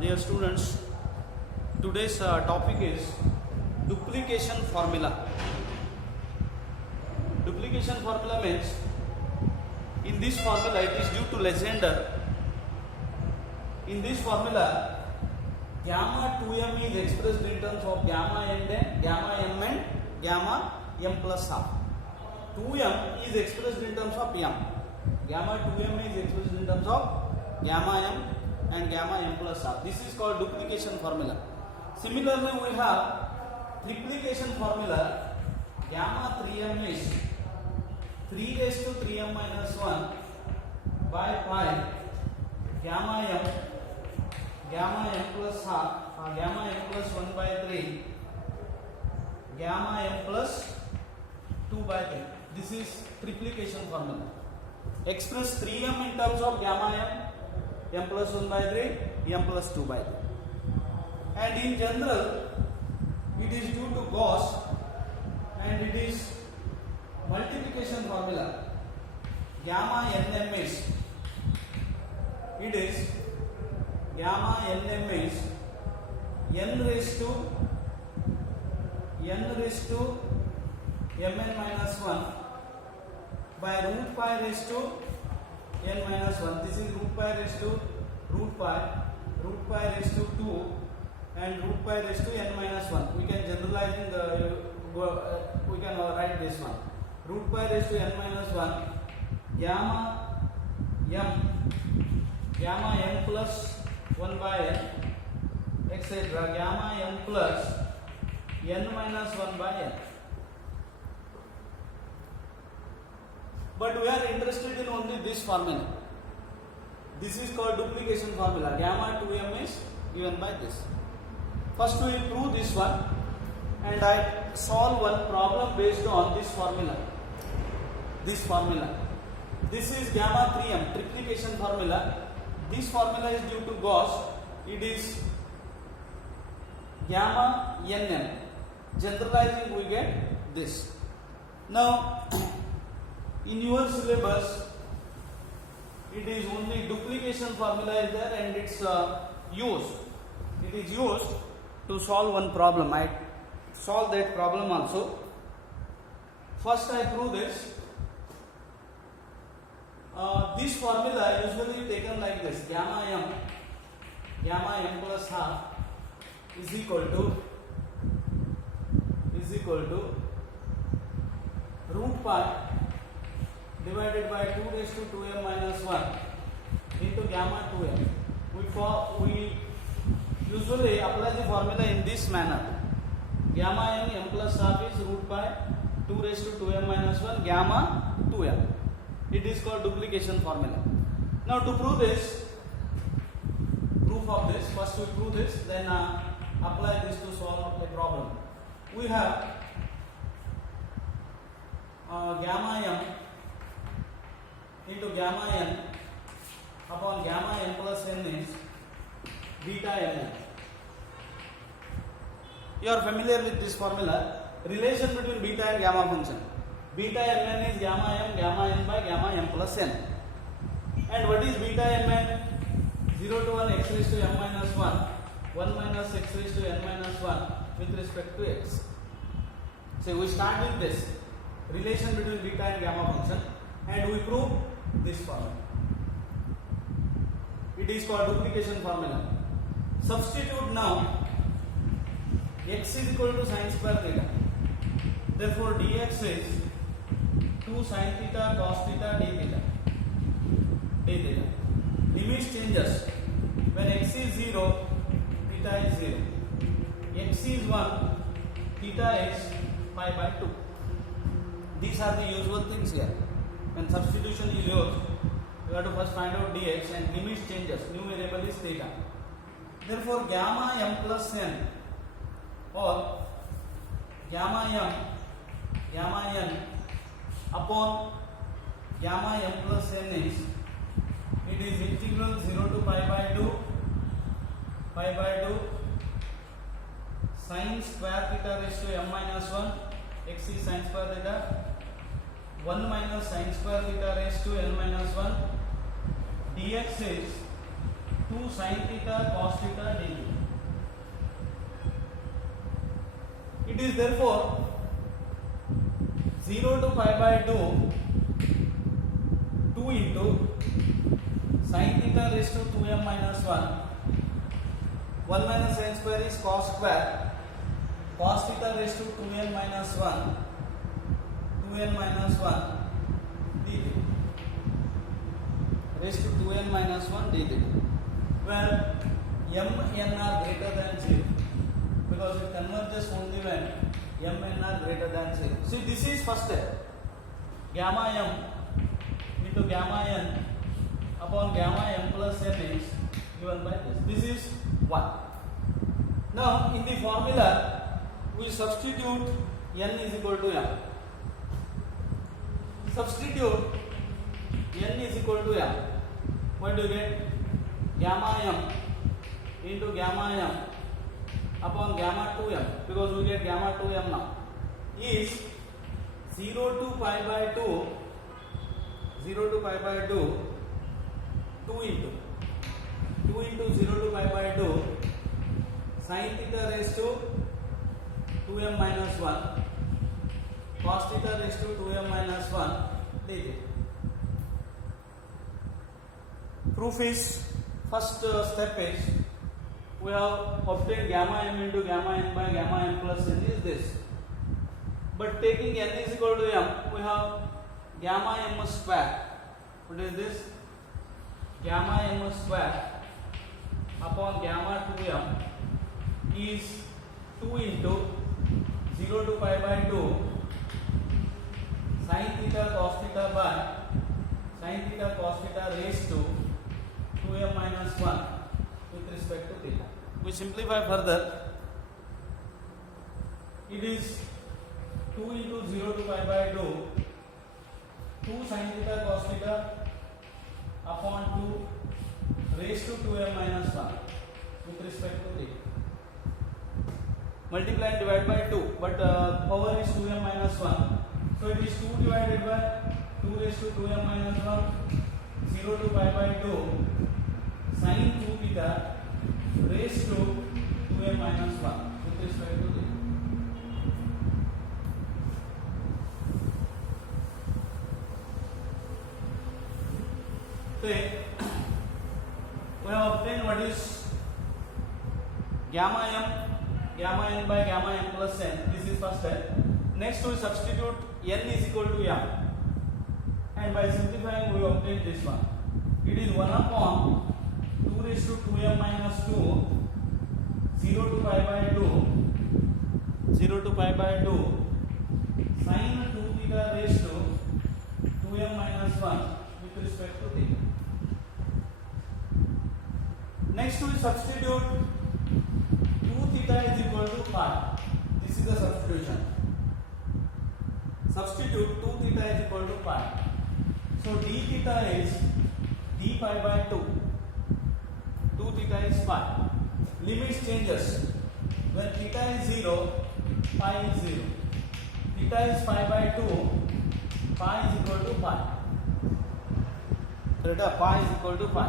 Dear students, today's topic is duplication formula. Duplication formula means in this formula it is due to Legendre. In this formula, gamma 2m is expressed in terms of gamma m and gamma m plus half. 2m is expressed in terms of m. Gamma 2m is expressed in terms of gamma m and gamma m plus half. This is called duplication formula. Similarly, we have triplication formula. Gamma 3m is 3 raised to 3m minus 1 by pi gamma m plus half, gamma m plus 1 by 3, gamma m plus 2 by 3. This is triplication formula. Express 3m in terms of gamma m plus 1 by 3, m plus 2 by 3. And in general, it is due to Gauss and it is multiplication formula. Gamma nm is, it is gamma nm is n raised to mn minus 1 by root pi raised to n minus 1. This is root pi raised to root pi raised to 2 and root pi raised to n minus 1. We can generalize in the we can write this one. Root pi raised to n minus 1 gamma m plus 1 by n etc. gamma m plus n minus 1 by n. But we are interested in only this formula. This is called duplication formula. Gamma 2m is given by this. First we will prove this one and I solve one problem based on this formula. This is gamma 3m, triplication formula. This formula is due to Gauss. It is gamma nm. Generalizing we get this. Now in your syllabus it is only duplication formula is there and it's used. It is used to solve one problem. I solve that problem also. First I prove this. This formula usually taken like this: gamma m plus half is equal to root pi divided by 2 raised to 2m minus 1 into gamma 2m. We usually apply the formula in this manner. Gamma m plus half is root pi 2 raised to 2m minus 1 gamma 2m. It is called duplication formula. Now to prove this, first we prove this, then apply this to solve a problem. We have gamma m into gamma n upon gamma n plus n is beta mn. You are familiar with this formula. Relation between beta and gamma function. Beta mn is gamma n by gamma m plus n. And what is beta mn? 0 to 1 x raised to m minus 1, 1 minus x raised to n minus 1 with respect to x. So we start with this relation between beta and gamma function and we prove this formula. It is called duplication formula. Substitute now x is equal to sin square theta. Therefore dx is 2 sin theta cos theta d theta. Limit changes. When x is 0, theta is 0. X is 1, theta is pi by 2. These are the usual things here. When substitution is used, you have to first find out dx and limit changes. New variable is theta. Therefore gamma m plus n or gamma n upon gamma m plus n is, it is integral 0 to pi by 2 sin square theta raised to m minus 1, x is sin square theta, 1 minus sin square theta raised to n minus 1, dx is 2 sin theta cos theta dt. It is therefore 0 to pi by 2 into sin theta raised to 2m minus 1 minus n square is cos square cos theta raised to 2n minus 1 dt raised to 2n minus 1 dt, where m n are greater than 0, because it converges only when m n are greater than 0. See, this is first step. Gamma m into gamma n upon gamma m plus n is given by this. This is 1. Now in the formula we substitute n is equal to m. Substitute n is equal to m. What do you get? Gamma m into gamma m upon gamma 2m, because we get gamma 2m now, is 0 to pi by 2 2 into 0 to pi by 2 sin theta raised to 2m minus 1 cos theta raised to 2m minus 1 dt. Proof is, first step is, we have obtained gamma m into gamma n by gamma m plus n is this. But taking n is equal to m, we have gamma m square. What is this? Gamma m square upon gamma 2m is 2 into 0 to pi by 2 sin theta cos theta by sin theta cos theta raised to 2m minus 1 with respect to theta. We simplify further. It is 2 into 0 to pi by 2 sin theta cos theta upon 2 raised to 2m minus 1 with respect to theta. Multiply and divide by 2, but power is 2m minus 1. So it is 2 divided by 2 raised to 2m minus 1, 0 to pi by 2 sin 2 theta raised to 2m minus 1 with respect to theta. So we have obtained what is gamma n by gamma m plus n. This is first step. Next we substitute n is equal to m, and by simplifying we obtain this one. It is 1 upon 2 raised to 2m minus 2 0 to pi by 2 sin 2 theta raised to 2m minus 1 with respect to theta. Next we substitute 2 theta is equal to pi. This is the substitution. Substitute 2 theta is equal to pi. So d theta is d pi by 2. 2 theta is pi. Limits changes. When theta is 0, pi is 0. Theta is pi by 2, pi is equal to pi. Theta pi is equal to pi.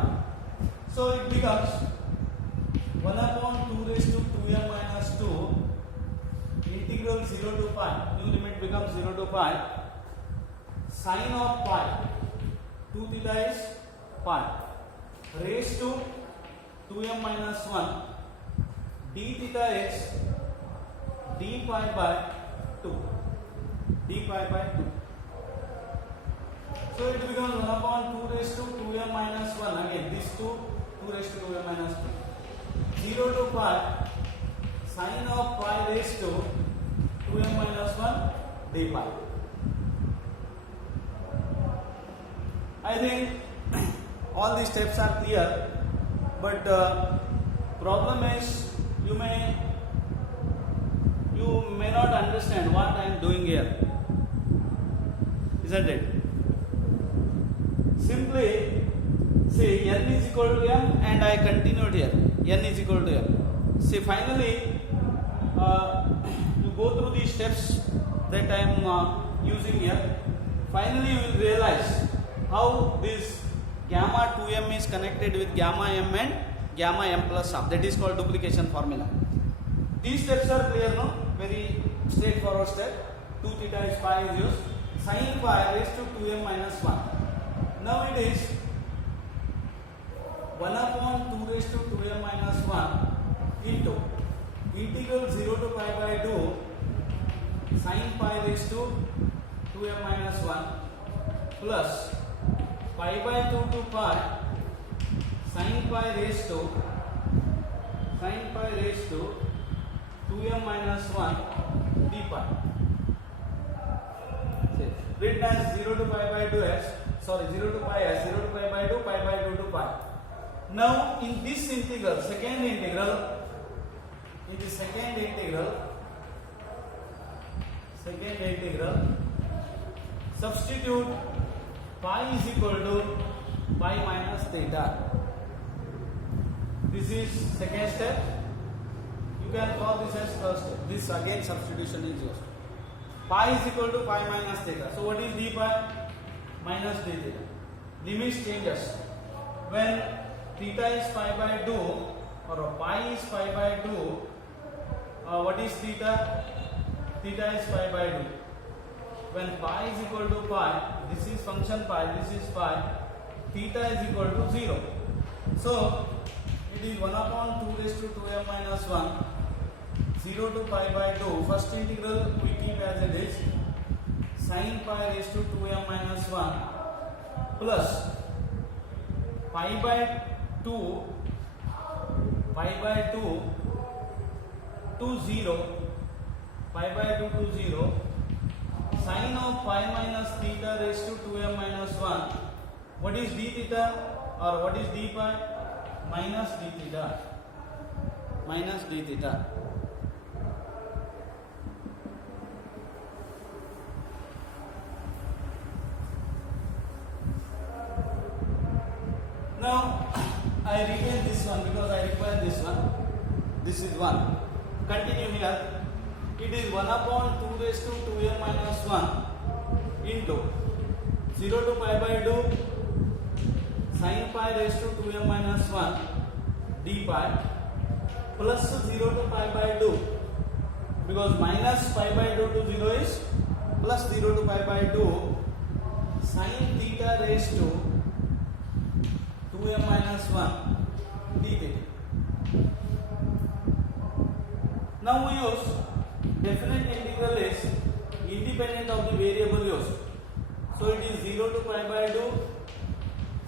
So it becomes 1 upon 2 raised to 2m minus 2 integral 0 to pi. New limit becomes 0 to pi. Sin of pi, 2 theta is pi, raised to 2m minus 1. D theta is d pi by 2. D pi by 2. So it becomes 1 upon 2 raised to 2m minus 1. Again, this 2 raised to 2m minus 2. 0 to pi, sin of pi raised to 2m minus 1 d pi. I think all these steps are clear, but problem is you may not understand what I am doing here, isn't it? Simply see n is equal to m and I continued here. N is equal to m. See, finally you go through these steps that I am using here. Finally you will realize how this gamma 2m is connected with gamma m and gamma m plus half. That is called duplication formula. These steps are clear, no? Very straightforward step. 2 theta is pi is used. Sin pi raised to 2m minus 1. Now it is 1 upon 2 raised to 2m minus 1 into integral 0 to pi by 2 sin pi raised to 2m minus 1 plus pi by 2 to pi sin pi raised to 2m minus 1 d pi. Written as 0 to pi by 2 s, 0 to pi s, 0 to pi by 2, pi by 2 to pi. Now in this integral, in the second integral, substitute pi is equal to pi minus theta. This is second step. You can call this as first step. This again substitution is used. Pi is equal to pi minus theta. So what is d pi? Minus d theta. Limits changes. When theta is pi by 2 or pi is pi by 2, what is theta? Theta is pi by 2. When pi is equal to pi, this is function pi, this is pi, theta is equal to 0. So it is 1 upon 2 raised to 2m minus 1, 0 to pi by 2. First integral we keep as it is, sin pi raised to 2m minus 1 plus pi by 2 to 0, pi by 2 to 0, sin of pi minus theta raised to 2m minus 1. What is d theta or what is d pi? Minus d theta. Minus d theta. Now I retain this one because I require this one. This is 1. Continue here. It is 1 upon 2 raised to 2m minus 1 into 0 to pi by 2 sin pi raised to 2m minus 1 d pi plus 0 to pi by 2, because minus pi by 2 to 0 is plus 0 to pi by 2 sin theta raised to 2m minus 1 d theta. Now we use definite integral is independent of the variable used. So it is 0 to pi by 2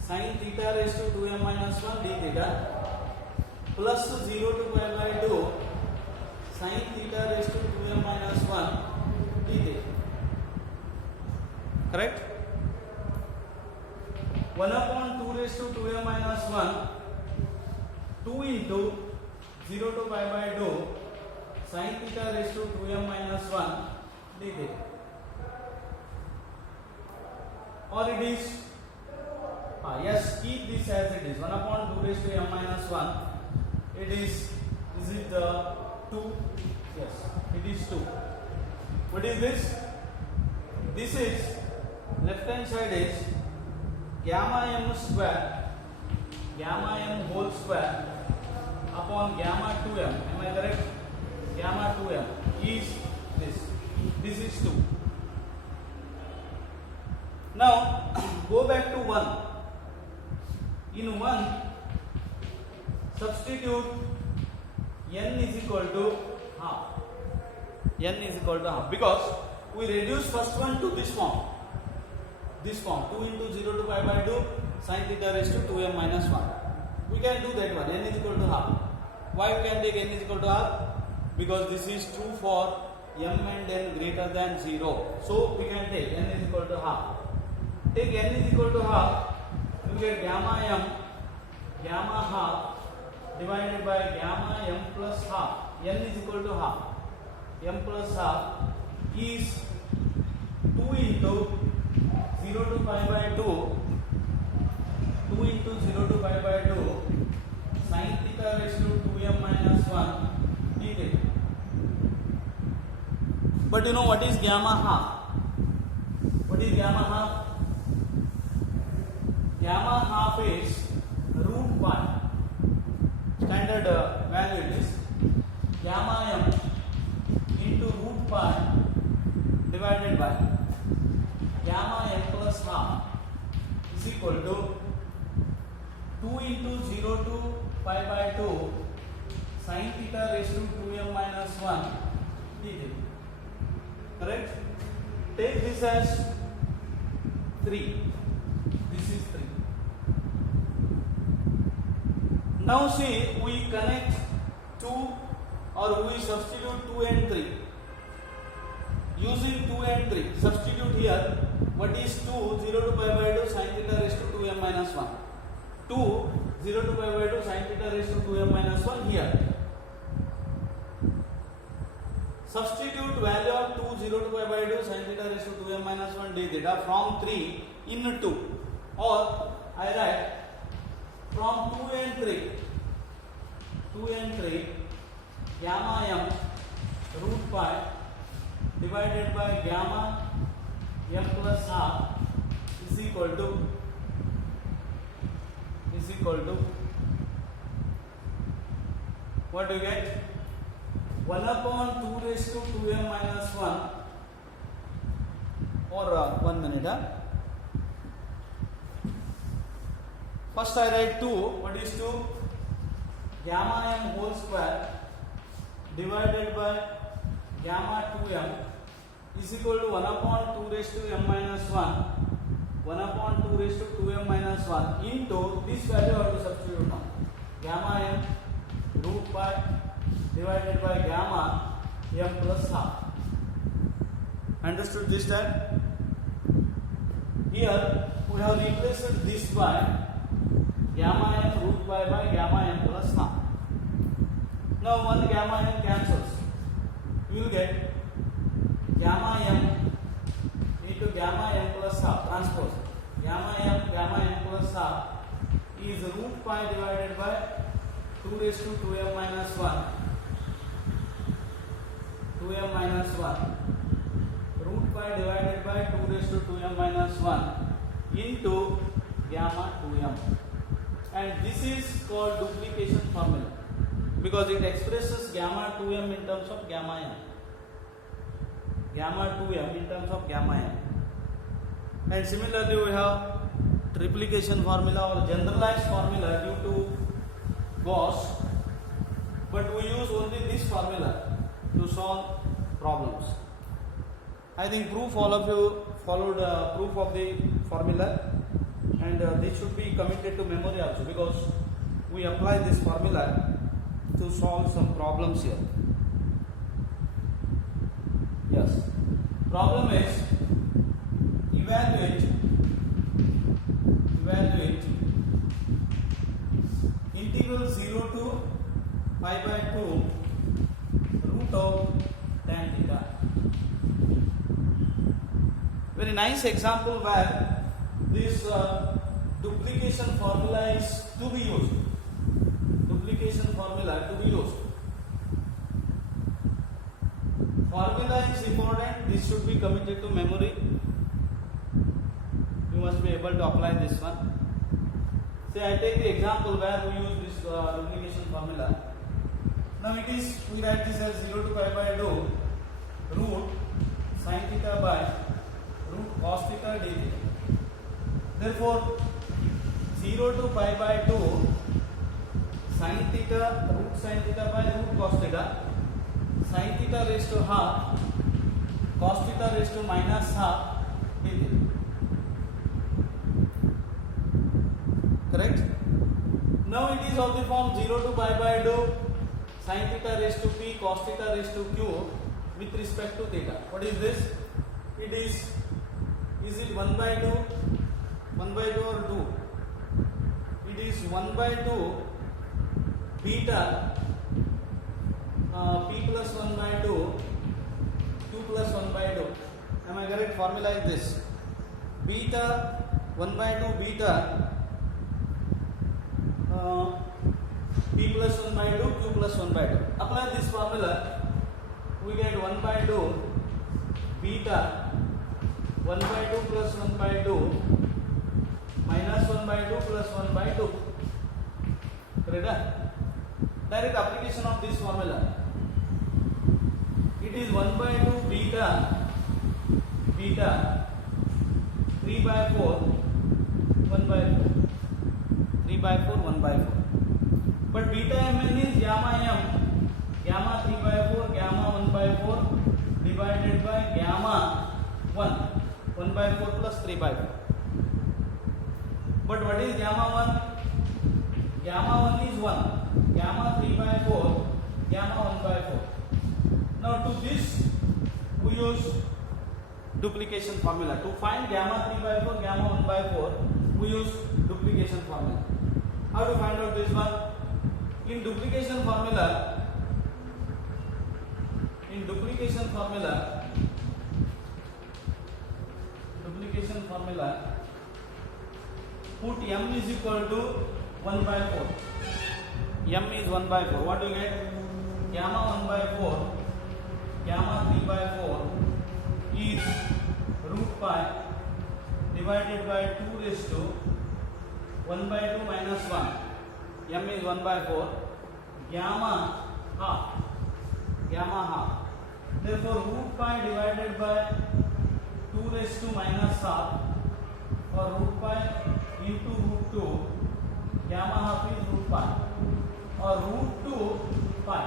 sin theta raised to 2m minus 1 d theta plus 0 to pi by 2 sin theta raised to 2m minus 1 d theta. Correct? 1 upon 2 raised to 2m minus 1, 2 into 0 to pi by 2 sin theta raised to 2m minus 1 d theta. Or it is, yes, keep this as it is, 1 upon 2 raised to m minus 1. It is it 2? Yes, it is 2. What is this? This is, left hand side is gamma m square, gamma m whole square upon gamma 2m. Am I correct? Gamma 2m is this. This is 2. Now go back to 1. In 1, substitute n is equal to half. N is equal to half because we reduce first one to this form. This form 2 into 0 to pi by 2 sin theta raised to 2m minus 1. We can do that one. N is equal to half. Why we can take n is equal to half? Because this is true for m and n greater than 0. So we can take n is equal to half. Take n is equal to half. You get gamma m, gamma half divided by gamma m plus half. N is equal to half. M plus half is 2 into 0 to pi by 2, 2 into 0 to pi by 2 sin theta raised to 2m minus 1 d theta. But you know what is gamma half? What is gamma half? Gamma half is root pi. gamma m into root pi divided by gamma m plus half is equal to 2 into 0 to pi by 2 sin theta raised to 2m minus 1 dθ. Correct? Take this as 3. This is 3. Now see, we connect 2 or we substitute 2 and 3. Using 2 and 3, substitute here. What is 2? 0 to pi by 2 sin theta raised to 2m minus 1. 2, 0 to pi by 2 sin theta raised to 2m minus 1 here. Substitute value of 2, 0 to pi by 2 sin theta raised to 2m minus 1 d theta from 3 in 2. Or I write from 2 and 3. 2 and 3 gamma m root pi divided by gamma m plus half is equal to what do you get? 1 upon 2 raised to 2m minus 1 or 1 minute. First I write 2. What is 2? Gamma m whole square divided by gamma 2m is equal to 1 upon 2 raised to m minus 1. 1 upon 2 raised to 2m minus 1 into this value I have to substitute now. Gamma m root pi divided by gamma m plus half. Understood this time? Here we have replaced this by gamma m root pi by gamma m plus half. Now one gamma m cancels. You will get gamma m into gamma m plus half transpose. Gamma m plus half is root pi divided by 2 raised to 2m minus 1. 2m minus 1 root pi divided by 2 raised to 2m minus 1 into gamma 2m, and this is called duplication formula because it expresses gamma 2m in terms of gamma m, gamma 2m in terms of gamma m. And similarly we have triplication formula or generalized formula due to Gauss, but we use only this formula to solve problems. I think all of you followed proof of the formula, and this should be committed to memory also because we apply this formula to solve some problems here. Yes, problem is evaluate integral 0 to pi by 2 root of tan theta. Very nice example where this duplication formula is to be used. Duplication formula to be used. Formula is important. This should be committed to memory. You must be able to apply this one. Say I take the example where we use this duplication formula. Now it is, we write this as 0 to pi by 2 root sin theta by root cos theta d theta. Therefore 0 to pi by 2 sin theta root sin theta by root cos theta, sin theta raised to half cos theta raised to minus half d theta. Correct? Now it is of the form 0 to pi by 2 sin theta raised to p cos theta raised to q with respect to theta. What is this? It is it 1 by 2 or 2? It is 1 by 2 beta p plus 1 by 2 q plus 1 by 2. Am I correct? Formula is this: beta 1 by 2 beta p plus 1 by 2 q plus 1 by 2. Apply this formula, we get 1 by 2 beta 1 by 2 plus 1 by 2 minus 1 by 2 plus 1 by 2. Correct? Direct application of this formula. it is 1 by 2 beta 3 by 4 1 by 4 3 by 4 1 by 4. But beta mn is gamma m, gamma 3 by 4 gamma 1 by 4 divided by gamma 1 by 4 plus 3 by 4. But what is gamma 1? Gamma 1 is 1, gamma 3 by 4 gamma 1 by 4. Now to this we use duplication formula. To find gamma 3 by 4 gamma 1 by 4 we use duplication formula. How to find out this one? In duplication formula, put m is equal to 1 by 4. M is 1 by 4. What do you get? Gamma 1 by 4, gamma 3 by 4 is root pi divided by 2 raised to 1 by 2 minus 1. M is 1 by 4. Gamma half. Therefore, root pi divided by 2 raised to minus half, or root pi into root 2. Gamma half is root pi, or root 2 pi.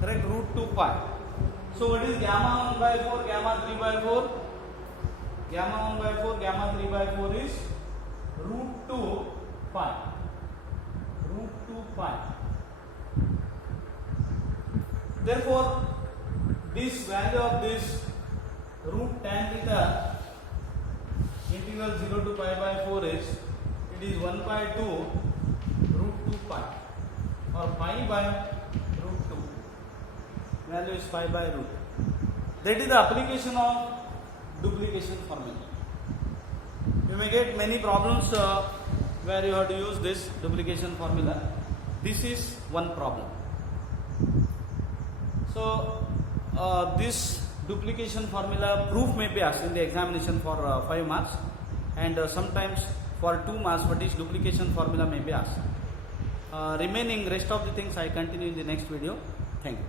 Correct? Root 2 pi. So what is gamma 1 by 4, gamma 3 by 4? Gamma 1 by 4, gamma 3 by 4 is root 2 pi. Therefore, this value of this root tan theta integral 0 to pi by 4 is, it is 1 by 2 root 2 pi, or pi by root 2. Value is pi by root. That is the application of duplication formula. You may get many problems where you have to use this duplication formula. This is one problem. So this duplication formula proof may be asked in the examination for 5 marks, and sometimes for 2 marks what is duplication formula may be asked. Remaining rest of the things I continue in the next video. Thank you.